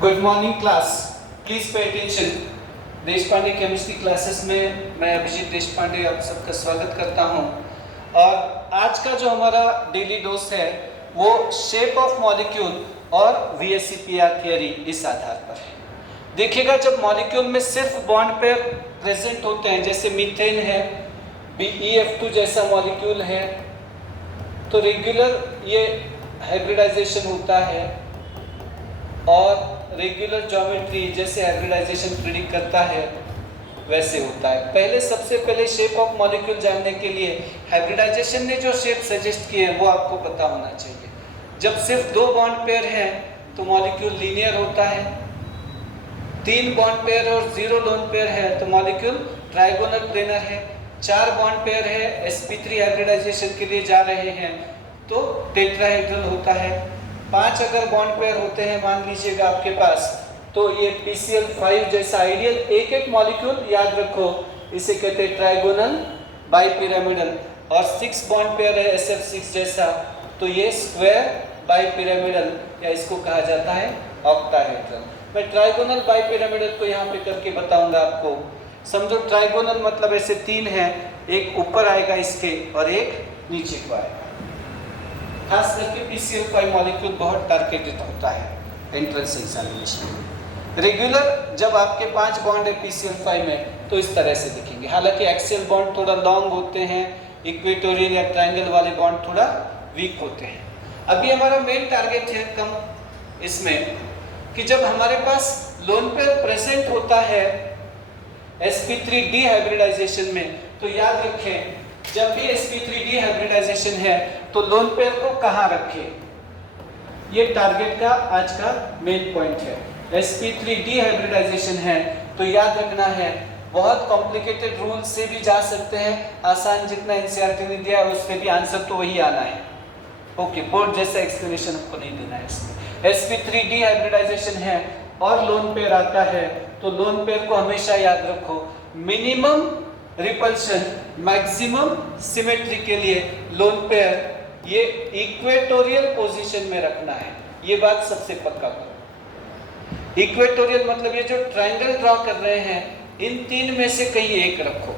Good morning class, please pay attention. Deshpande chemistry classes में मैं अभिजीत देशपांडे आप सबका स्वागत करता हूं। और आज का जो हमारा डेली डोज है वो शेप ऑफ मॉलिक्यूल और VSEPR थियरी इस आधार पर है। देखिएगा, जब मॉलिक्यूल में सिर्फ बॉन्ड पेयर प्रेजेंट होते हैं, जैसे मीथेन है, BeF2 जैसा मॉलिक्यूल है, तो रेगुलर ये हाइब्रिडाइजेशन होता है और रेगुलर ज्योमेट्री जैसे हाइब्रिडाइजेशन प्रिडिक्ट करता है वैसे होता है। पहले सबसे पहले शेप ऑफ मॉलिक्यूल जानने के लिए हाइब्रिडाइजेशन ने जो शेप सजेस्ट किए हैं वो आपको पता होना चाहिए। जब सिर्फ 2 बॉन्ड पेयर हैं तो मॉलिक्यूल लीनियर होता है, 3 बॉन्ड पेयर और 0 लोन पेयर है तो मॉलिक्यूल ट्राइगोनल प्लेनर है, 4 बॉन्ड पेयर है sp3 हाइब्रिडाइजेशन के लिए जा रहे हैं तो टेट्राहेड्रल होता है, 5 अगर बॉन्ड पेयर होते हैं मान लीजिएगा आपके पास, तो ये PCl5 जैसा आइडियल एक मॉलिक्यूल याद रखो, इसे कहते हैं ट्राइगोनल बाइपिरामिडल। और 6 बॉन्ड पेयर है SF6 जैसा तो ये स्क्वायर बाइपिरामिडल या इसको कहा जाता है ऑक्टाहेड्रल। मैं ट्राइगोनल बाइपिरामिडल को यहाँ पे करके बताऊंगा आपको। समझो ट्राइगोनल मतलब ऐसे 3 है, एक ऊपर आएगा इसके और एक नीचे को आएगा। खास करके PCl5 मॉलिक्यूल बहुत टारगेटेड होता है एंट्रेंस एग्जामिनेशन में। रेगुलर जब आपके 5 बॉन्ड है PCl5 में तो इस तरह से दिखेंगे। हालांकि एक्सियल बॉन्ड थोड़ा लॉन्ग होते हैं, इक्वेटोरियल या ट्रायंगल वाले बॉन्ड थोड़ा वीक होते हैं। अभी हमारा मेन टारगेट है कम इसमें कि जब हमारे पास लोन पेयर प्रेजेंट होता है sp3d हाइब्रिडाइजेशन में, तो याद रखें जब भी sp3d हाइब्रिडाइजेशन है तो लोन पेयर को कहाँ रखें, ये टारगेट का आज का मेन पॉइंट है। sp3d हाइब्रिडाइजेशन है तो याद रखना है, बहुत कॉम्प्लिकेटेड रूल से भी जा सकते हैं, आसान जितना एनसीईआरटी ने दिया है उससे भी आंसर तो वही आना है। ओके, बोर्ड जैसा एक्सप्लेनेशन आपको नहीं देना है इसमें। sp3d हाइब्रिडाइजेशन है और लोन पेयर आता है तो लोन पेयर को हमेशा याद रखो, मिनिमम रिपल्शन मैक्सिमम सिमेट्री के लिए लोन पेयर ये इक्वेटोरियल पोजीशन में रखना है। ये बात सबसे पक्का करो। इक्वेटोरियल मतलब ये जो ट्रायंगल ड्रॉ कर रहे हैं इन 3 में से कहीं एक रखो,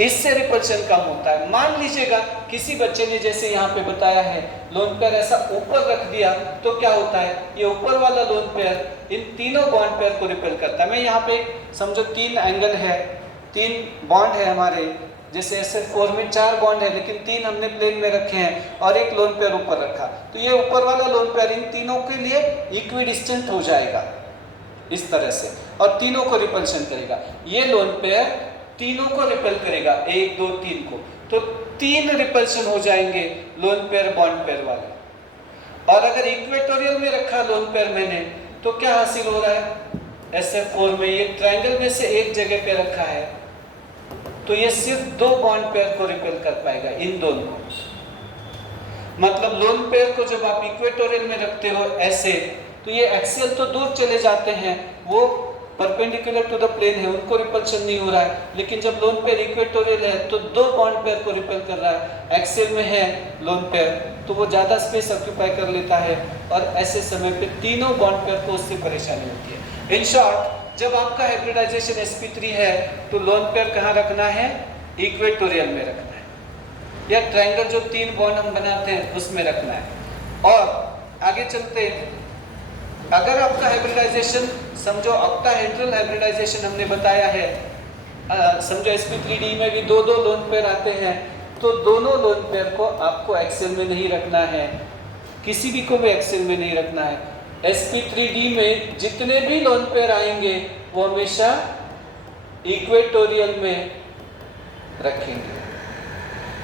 इससे रिपल्शन कम होता है। मान लीजिएगा किसी बच्चे ने जैसे यहाँ पे बताया है लोन पेयर ऐसा ऊपर रख दिया तो क्या होता है, ये ऊपर वाला लोन पेयर इन तीनों बॉन्ड पेयर को रिपेल करता है। मैं यहाँ पे समझो 3 एंगल है, 3 बॉन्ड है हमारे, जैसे SF4 में 4 बॉन्ड है लेकिन 3 हमने प्लेन में रखे हैं और एक लोन पेयर ऊपर रखा, तो ये ऊपर वाला लोन पेयर इन तीनों के लिए इक्विडिस्टेंट हो जाएगा इस तरह से और तीनों को रिपल्शन करेगा। ये लोन पेयर तीनों को रिपेल करेगा, 1 2 3 को, तो 3 रिपल्शन हो जाएंगे लोन पेयर बॉन्ड पेयर वाले। और अगर इक्वेटोरियल में रखा लोन पेयर मैंने तो क्या हासिल हो रहा है, SF4 में ये ट्रायंगल में से एक जगह पे रखा है तो ये सिर्फ 2 बॉन्ड पेयर को रिपेल कर पाएगा, इन दोनों को। मतलब लोन पेयर को जब आप इक्वेटोरियल में रखते हो ऐसे तो ये एक्सियल तो दूर चले जाते हैं, वो परपेंडिकुलर टू द प्लेन है, उनको रिपल्शन नहीं हो रहा है। लेकिन जब लोन पेयर इक्वेटोरियल है तो 2 बॉन्ड पेयर को रिपेल कर रहा है, एक्सियल में है लोन पेयर तो वो ज़्यादा स्पेस ऑक्यूपाई कर लेता है और ऐसे समय पे तीनों बॉन्ड पेयर को उससे परेशानी होती है। इन शॉर्ट, जब आपका हाइब्रिडाइजेशन sp3 है तो लोन पेयर कहाँ रखना है, इक्वेटोरियल में रखना है, या ट्रायंगल जो 3 बॉन्ड हम बनाते हैं उसमें रखना है। और आगे चलते, अगर आपका हाइब्रिडाइजेशन समझो ऑक्टाहेड्रल हाइब्रिडाइजेशन हमने बताया है, समझो sp3d में भी 2 लोन पेयर आते हैं तो दोनों लोन पेयर को आपको एक्सियल में नहीं रखना है, किसी भी को भी एक्सियल में नहीं रखना है। sp3d में जितने भी लोन पेयर आएंगे वो हमेशा इक्वेटोरियल में रखेंगे,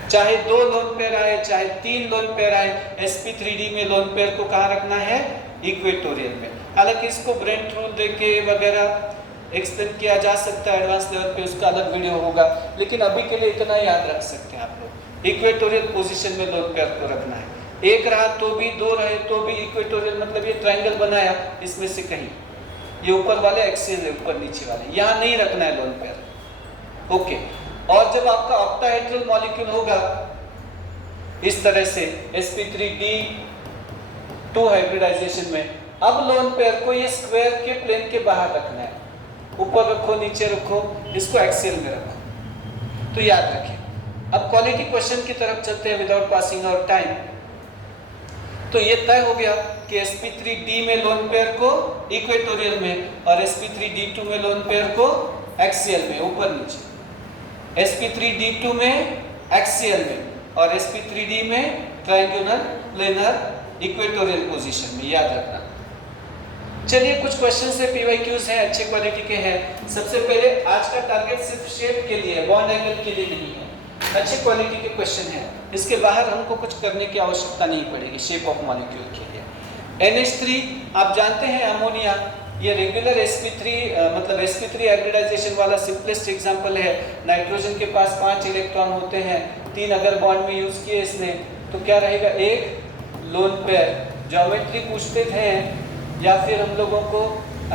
चाहे 2 लोन पेयर आए चाहे 3 लोन पेयर आए, sp3d में लोन पेयर को कहाँ रखना है, इक्वेटोरियल में। हालांकि इसको ब्रेंट रूल देके वगैरह एक्सप्लेन किया जा सकता है एडवांस लेवल पे, उसका अलग वीडियो होगा, लेकिन अभी के लिए इतना याद रख सकते हैं आप लोग, इक्वेटोरियल पोजीशन में लोन पेयर को रखना है। एक रहा तो भी, 2 रहे तो भी इक्वेटोरियल, मतलब ये ट्रायंगल बनाया इसमें से कहीं, ये ऊपर वाले एक्सियल है, ऊपर नीचे वाले, यहाँ नहीं रखना है लोन पेयर। ओके, और जब आपका ऑक्टाहेड्रल मॉलिक्यूल होगा इस तरह से sp3d 2 हाइब्रिडाइजेशन में, अब लोन पेयर को ये स्क्वायर के प्लेन के बाहर रखना है, ऊपर रखो नीचे रखो, इसको एक्सेल में रखो, तो याद रखें। अब क्वालिटी क्वेश्चन की तरफ चलते हैं विदाउट पासिंग आवर टाइम। तो ये तय हो गया कि sp3d में लोन पेयर को इक्वेटोरियल में और sp3d2 में लोन पेयर को एक्सियल में, ऊपर नीचे, sp3d2 में एक्सियल में और sp3d में ट्रायंगुलर प्लेनर इक्वेटोरियल पोजीशन में, याद रखना। चलिए कुछ क्वेश्चन से PYQs हैं, अच्छे क्वालिटी के हैं। सबसे पहले आज का टारगेट सिर्फ शेप के लिए है, बॉन्ड एंगल के लिए नहीं है, अच्छी क्वालिटी के क्वेश्चन है, इसके बाहर हमको कुछ करने की आवश्यकता नहीं पड़ेगी शेप ऑफ मॉलिक्यूल के लिए। NH3 आप जानते हैं अमोनिया, ये रेगुलर sp3 मतलब sp3 हाइब्रिडाइजेशन वाला सिंपलेस्ट एग्जांपल है। नाइट्रोजन के पास 5 इलेक्ट्रॉन होते हैं, 3 अगर बॉन्ड में यूज किए इसने तो क्या रहेगा, एक लोन पेयर। ज्योमेट्री पूछते थे या फिर हम लोगों को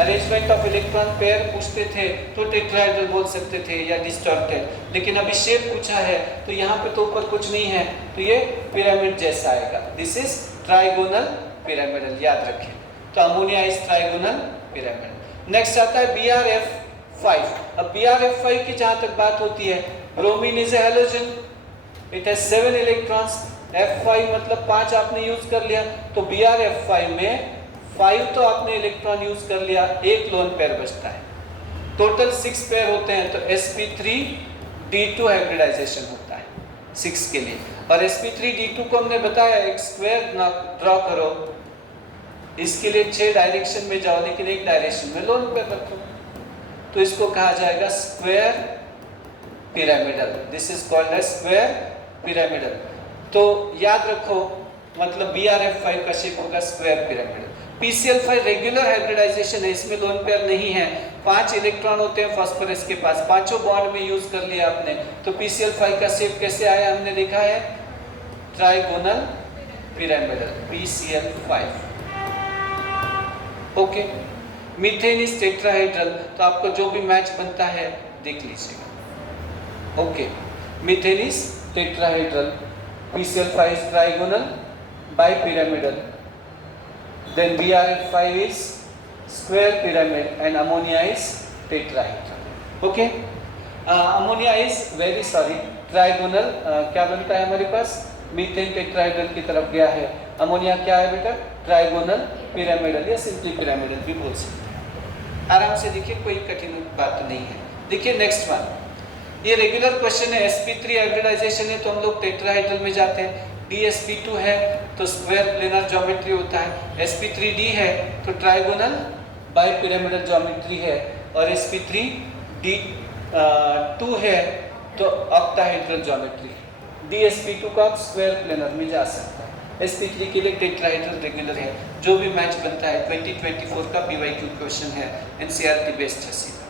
अरेंजमेंट ऑफ इलेक्ट्रॉन पेयर पूछते थे तो टेट्राहेड्रल बोल सकते थे या डिस्टॉर्टेड, लेकिन अभी शेप पूछा है तो यहाँ पे तो ऊपर कुछ नहीं है, तो ये पिरामिड जैसा आएगा। दिस इज ट्राइगोनल पिरामिडल, याद रखें। तो ammonia is trigonal pyramid. Next आता है BrF5। अब BrF5 की जहाँ तक बात होती है, bromine is a halogen, it has 7 electrons, F5 मतलब 5 आपने यूज कर लिया, तो BrF5 में 5 तो आपने इलेक्ट्रॉन यूज कर लिया, एक लोन पेयर बचता है, टोटल 6 पेयर होते हैं। तो sp3d2 हाइब्रिडाइजेशन होता है 6 के लिए, और sp3d2 को हमने बताया एक स्क्वायर ड्रॉ करो, इसके लिए 6 डायरेक्शन में जाओ लेकिन एक डायरेक्शन में लोन पेयर रखो, तो इसको कहा जाएगा square pyramidal. This is called as square pyramidal. तो याद रखो, मतलब BrF5 का शेप होगा square pyramidal. PCl5 regular hybridisation है, इसमें लोन पेयर नहीं है, 5 इलेक्ट्रॉन होते हैं फास्फोरस के पास, पांचों बॉन्ड में यूज कर लिया आपने, तो PCl5 का शेप कैसे आया हमने देखा है, trigonal pyramidal, PCl5। Okay, methane is tetrahedral, तो आपको जो भी मैच बनता है देख लीजिएगा। Okay, methane is tetrahedral, PCl5 is trigonal bipyramidal, then BrF5 is square pyramid and ammonia is tetrahedral. Okay, ammonia is very sorry trigonal, क्या बनता है हमारे पास, मीथेन टेट्राहेड्रल की तरफ गया है, अमोनिया क्या है बेटा, ट्राइगोनल पिरामिडल या सिंपली पिरामिडल भी बोल सकते हैं। आराम से देखिए, कोई कठिन बात नहीं है। देखिए नेक्स्ट वन, ये रेगुलर क्वेश्चन है, sp3 हाइब्रिडाइजेशन है तो हम लोग टेट्राहेड्रल में जाते हैं, dsp2 है तो स्क्वायर प्लेनर ज्योमेट्री होता है, sp3d है तो ट्राइगोनल बाइपिरामिडल ज्योमेट्री है, और sp3d2 है तो ऑक्टाहेड्रल ज्योमेट्री है। dsp2 का आप स्क्वायर प्लेनर में जा सकता है, sp3 के लिए टेट्राहेड्रल रेगुलर है। जो भी मैच बनता है 2024 का PYQ क्वेश्चन है, NCERT बेस्ड है सीधा।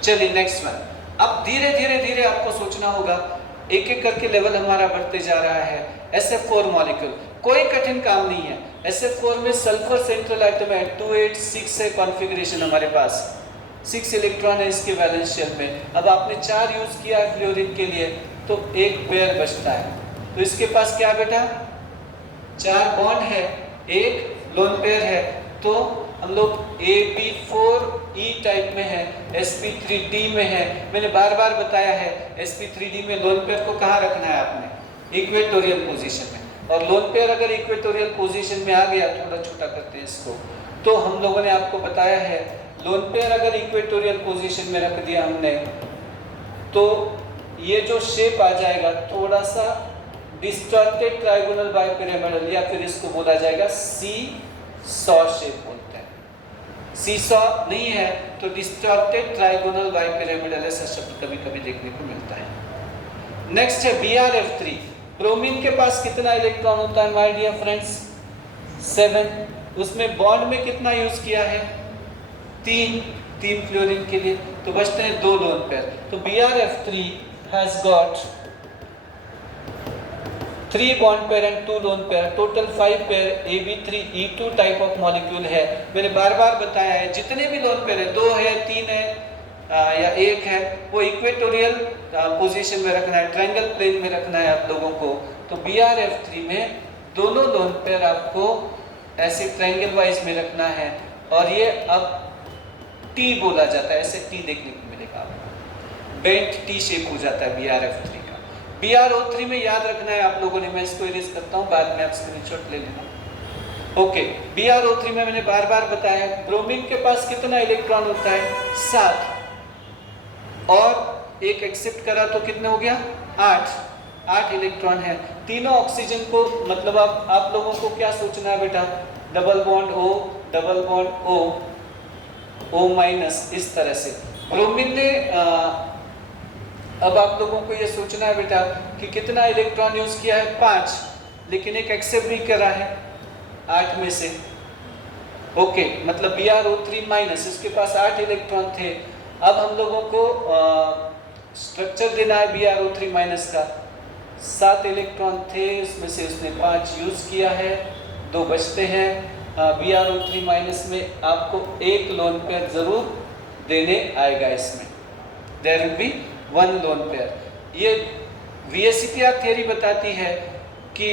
चलिए नेक्स्ट वन, अब धीरे धीरे धीरे आपको सोचना होगा, एक एक करके लेवल हमारा बढ़ते जा रहा है। SF4 मॉलिक्यूल, कोई कठिन काम नहीं है। SF4 में सल्फर सेंट्रल एटम है, 286 है कॉन्फ़िगरेशन हमारे पास, 6 इलेक्ट्रॉन है इसके वैलेंस शेल में। अब आपने 4 यूज किया है फ्लोरीन के लिए तो एक पेयर बचता है, तो इसके पास क्या बेटा, 4 बॉन्ड है, एक लोन पेयर है, तो हम लोग AB4E टाइप में है, sp3d में है। मैंने बार बार बताया है sp3d में लोन पेयर को कहाँ रखना है आपने, इक्वेटोरियल पोजीशन में, और लोन पेयर अगर इक्वेटोरियल पोजीशन में आ गया, थोड़ा छोटा करते हैं इसको, तो हम लोगों ने आपको बताया है लोन पेयर अगर इक्वेटोरियल पोजीशन में रख दिया हमने तो ये जो शेप आ जाएगा थोड़ा सा डिस्टॉर्टेड ट्राइगोनल बाइपिरामिडल, या फिर इसको बोला जाएगा सी-सॉ शेप बोलते हैं। सी-सॉ नहीं है तो डिस्टॉर्टेड ट्राइगोनल बाइपिरामिडल ऐसा शब्द कभी कभी देखने को मिलता है। नेक्स्ट है BrF3। ब्रोमीन के पास कितना इलेक्ट्रॉन होता है माय डियर फ्रेंड्स, 7। उसमें बॉन्ड में कितना यूज किया है, 3 फ्लोरीन के लिए, तो बचते हैं 2 लोन पेयर। तो BrF3 has got 3 bond pair and 2 lone pair, total 5 pair AB3E2 type of molecule है। मैंने बार बार बताया है जितने भी लोन पेयर है, 2 है, 3 है या 1 है, वो इक्वेटोरियल पोजीशन में रखना है, ट्रायंगल प्लेन में रखना है आप लोगों को। तो BrF3 में दोनों लोन पेयर आपको ऐसे ट्रायंगल वाइज में रखना है और ये अब टी बोला जाता है, ऐसे टी देखने को मिलेगा आपको, बेंट टी शेप हो जाता है BrF3 का। BrO3 में याद रखना है आप लोगों ने, मैं इसको इरेज करता हूँ, बाद में आप स्क्रीनशॉट ले लेना। ओके, BrO3 में मैंने बार बार बताया ब्रोमीन के पास कितना इलेक्ट्रॉन होता है, 7, और एक एक्सेप्ट करा तो कितने हो गया, 8 इलेक्ट्रॉन है। तीनों ऑक्सीजन को, मतलब आप लोगों को क्या सोचना है बेटा, double bond O, double bond O, O minus, इस तरह से। ब्रोमीन ने अब आप लोगों को ये सोचना है बेटा कि कितना इलेक्ट्रॉन यूज किया है, 5, लेकिन एक एक्सेप्ट भी करा है 8 में से। ओके, मतलब BrO3 माइनस, इसके पास 8 इलेक्ट्रॉन थे। अब हम लोगों को स्ट्रक्चर देना है BrO3 माइनस का, 7 इलेक्ट्रॉन थे, उसमें से उसने 5 यूज किया है, 2 बचते हैं। BrO3 माइनस में आपको एक लोन पेयर जरूर देने आएगा, इसमें there will be 1 lone pair. ये VSEPR थियरी बताती है कि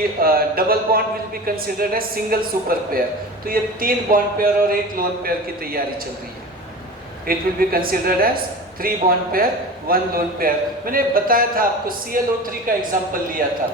double bond will be considered as single super pair, तो ये 3 बॉन्ड पेयर और 1 लोन पेयर की तैयारी चल रही है। It will be considered as 3 bond pair 1 lone pair. मैंने बताया था आपको, ClO3 का एग्जांपल लिया था,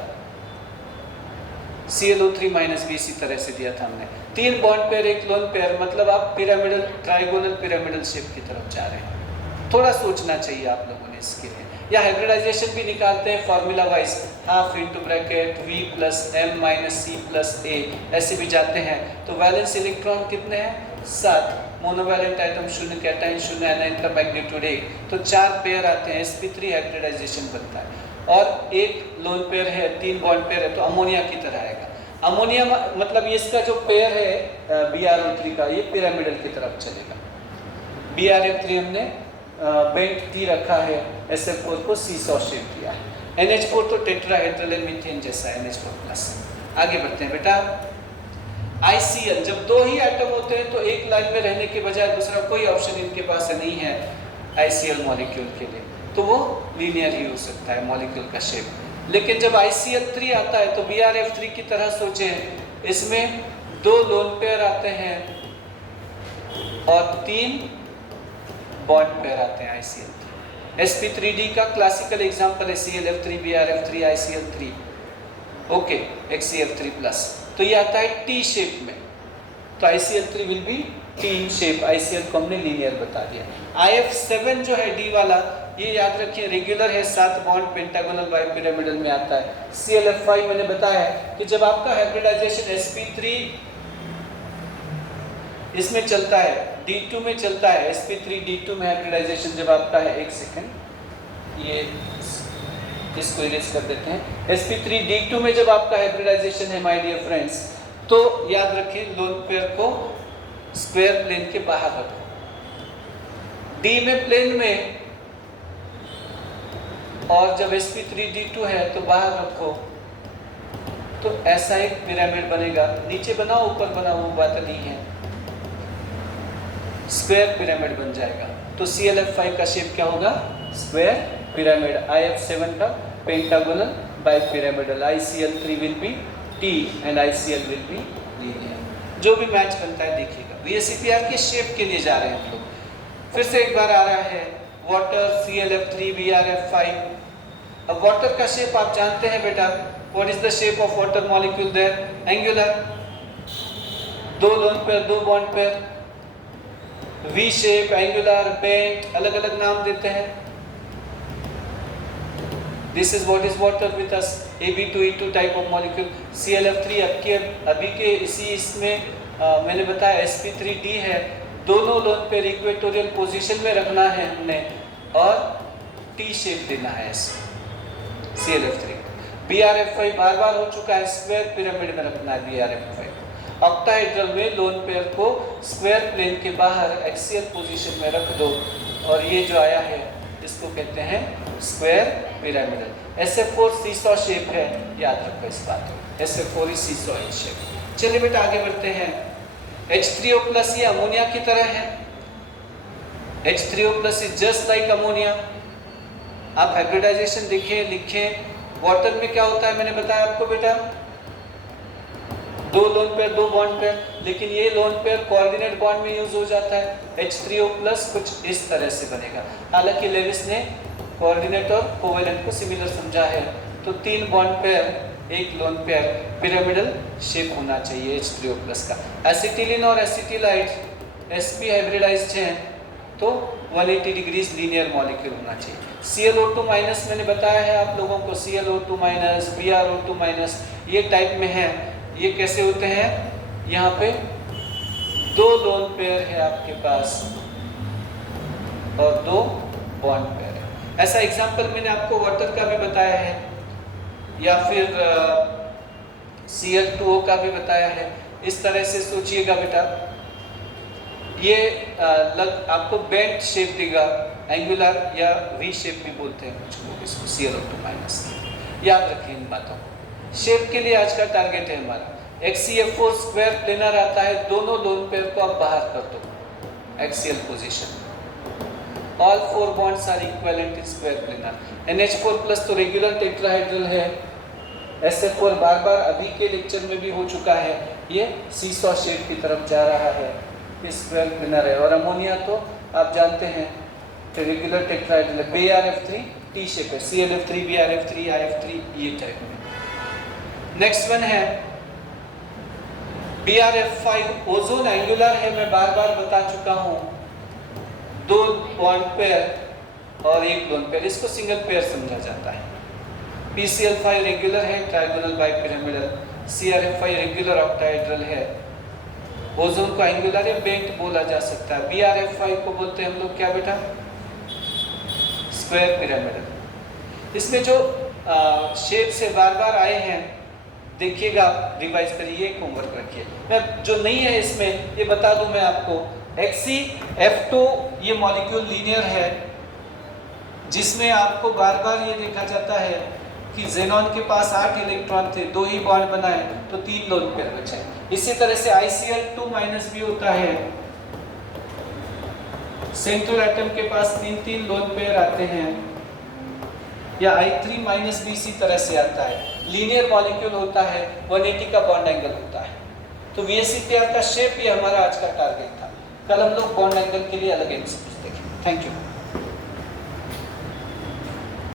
ClO3 माइनस भी इसी तरह से दिया था हमने, 3 बॉन्ड पेयर 1 लोन पेयर, मतलब आप पिरामिडल, ट्राइगोनल पिरामिडल शेप की तरफ जा रहे हैं। थोड़ा सोचना चाहिए आप लोगों ने इसके लिए। या हाइब्रिडाइजेशन भी निकालते हैं formula wise, half into bracket V plus M minus C plus A, ऐसे भी जाते हैं। तो वैलेंस इलेक्ट्रॉन कितने हैं, 7, मोनोवैलेंट आइटम 0, कैटाइन 0, एनाइन का मैग्नीट्यूड 1, तो 4 पेयर आते हैं, sp3 हाइब्रिडाइजेशन बनता है। और एक लोन पेयर है, 3 बॉन्ड पेयर है, तो अमोनिया की तरह आएगा। अमोनिया मतलब ये इसका जो पेयर है BrO3 का, ये पिरामिडल की तरफ चलेगा। BrF3 हमने बेंट टी रखा है, SF4 को सीसॉ शेप दिया है, NH4 तो टेट्राहेड्रल मीथेन जैसा NH4+। आगे बढ़ते हैं बेटा। ICl, जब 2 ही एटम होते हैं तो एक लाइन में रहने के बजाय दूसरा कोई ऑप्शन इनके पास नहीं है ICl मॉलिक्यूल के लिए, तो वो लीनियर ही हो सकता है मॉलिक्यूल का शेप। लेकिन जब ICl3 आता है तो BrF3 की तरह सोचें, इसमें 2 लोन पेयर आते हैं और 3 बॉन्ड पेयर आते हैं ICl3। sp3d का क्लासिकल एग्जांपल है ClF3 BrF3 ICl3, okay, HCl3+, तो ये आता है टी शेप में, तो ICl3 will be T in shape. ICl को हमने लीनियर बता दिया। IF7 जो है D वाला, ये याद रखिए रेगुलर है, 7 बॉन्ड पेंटागोनल बाइपिरामिडल में आता है। ClF5 मैंने बताया कि जब आपका हाइब्रिडाइजेशन sp3 इसमें चलता है, D2 में चलता है, sp3 D2 में हाइब्रिडाइजेशन जब आपका है, एक सेकंड ये इसको इरेज कर देते हैं। sp3 D2 में जब आपका हाइब्रिडाइजेशन है माय डियर फ्रेंड्स, तो याद रखिए लोन पेयर को स्क्वायर प्लेन के बाहर रखो, D में प्लेन में, और जब sp3 D2 है तो बाहर रखो, तो ऐसा एक पिरामिड बनेगा। नीचे बनाओ ऊपर बनाओ वो बात नहीं है, स्क्वायर पिरामिड बन जाएगा। तो ClF5 का शेप क्या होगा, स्क्वायर पिरामिड। IF7 का pentagonal bipyramidal. ICl3 will be T and ICl will be linear. जो भी मैच बनता है देखिएगा। VSEPR के शेप के लिए जा रहे हैं हम लोग। फिर से एक बार आ रहा है वाटर, ClF3 BrF5। अब वाटर का शेप आप जानते हैं बेटा, what is the shape of water molecule there, angular, 2 lone pair 2 bond pair, V shape, angular, bent, अलग अलग नाम देते हैं। This is what is water with us, Ab2E2 type of molecule. ClF3 अभी के इसी इसमें मैंने बताया sp3d है, दोनों लोन पेयर इक्वेटोरियल पोजीशन में रखना है हमने और T शेप देना है ClF3। BrF5 बार बार हो चुका है, स्क्वायर पिरामिड में रखना है BrF5। ऑक्टाहेड्रल में लोन पेयर को स्क्वायर प्लेन के बाहर एक्सियल पोजीशन में रख दो, और ये जो आया है इसको कहते हैं square pyramidal. SF4 seesaw shape है, याद रखो इस बात को, SF4 इज सीसॉ शेप। चलिए बेटा आगे बढ़ते हैं। H3O+ ये अमोनिया की तरह है, H3O+ is just like ammonia. आप हाइब्रिडाइजेशन देखें लिखें, वाटर में क्या होता है मैंने बताया आपको बेटा, दो लोन पेयर, दो बॉन्ड पेयर, लेकिन ये लोन पेयर कोऑर्डिनेट बॉन्ड में यूज हो जाता है, H3O+ कुछ इस तरह से बनेगा। हालांकि लेविस ने कोऑर्डिनेट और कोवेलेंट को सिमिलर समझा है। तो 3 बॉन्ड पेयर, एक लोन पेयर पिरामिडल शेप होना चाहिए H3O+ का। एसिटिलीन और एसिटिलाइट sp हाइब्रिडाइज्ड हैं तो 180 डिग्रीज लीनियर मॉलिक्यूल होना चाहिए। ClO2- मैंने बताया है आप लोगों को, ClO2-, BrO2-, ये टाइप में है। ये कैसे होते हैं? यहाँ पे 2 लोन पेयर है आपके पास और 2 बॉन्ड पेयर है। ऐसा एग्जांपल मैंने आपको वाटर का भी बताया है या फिर Cl2O का भी बताया है। इस तरह से सोचिएगा बेटा, ये आपको बेंट शेप देगा, एंगुलर या वी शेप भी बोलते हैं कुछ लोग इसको, ClO2-। याद रखिए इन बातों को। शेप के लिए आज का टारगेट है हमारा HCF4 स्क्वायर प्लेनर आता है, दोनों लोन पेयर को आप बाहर कर दो axial position. All 4 bonds are equivalent in square planar. NH4+ तो रेगुलर टेट्राहेड्रल है, SF4 बार अभी के लेक्चर में भी हो चुका है, ये सीसॉ शेप की तरफ जा रहा है, स्क्वायर प्लेनर है। और अमोनिया तो आप जानते हैं रेगुलर टेट्राहेड्रल है, BrF3 टी शेप है, ClF3 BrF3 IF3 ये टाइप में। नेक्स्ट वन है BrF5, ओजोन एंगुलर है, मैं बार बता चुका हूँ। 2 बॉन्ड पेयर और 1 लोन पेयर, इसको सिंगल पेयर समझा जाता है। PCl5 रेगुलर है, trigonal bipyramidal. CrF5 regular octahedral है। ओजोन को एंगुलर या बेंट बोला जा सकता है। BrF5 को बोलते हैं हम लोग क्या बेटा? Square pyramidal. इसमें जो शेप से बार आए हैं देखिएगा, रिवाइज करिए, एक होमवर्क रखिए। मैं जो नहीं है इसमें ये बता दूं मैं आपको, HCF2 ये मॉलिक्यूल लीनियर है, जिसमें आपको बार ये देखा जाता है कि ज़ेनॉन के पास 8 इलेक्ट्रॉन थे, 2 ही बॉन्ड बनाए तो 3 लोन पेयर बचे। इसी तरह से ICl2- भी होता है, सेंट्रल एटम के पास 3 लोन पेयर आते हैं, या I3- भी इसी तरह से आता है। लीनियर मॉलिक्यूल होता है, 180 का बॉन्ड एंगल होता है। तो VSEPR का शेप ये हमारा आज का टारगेट था। कल हम लोग बॉन्ड एंगल के लिए अलग एमसीक्यूज देखेंगे। Thank you.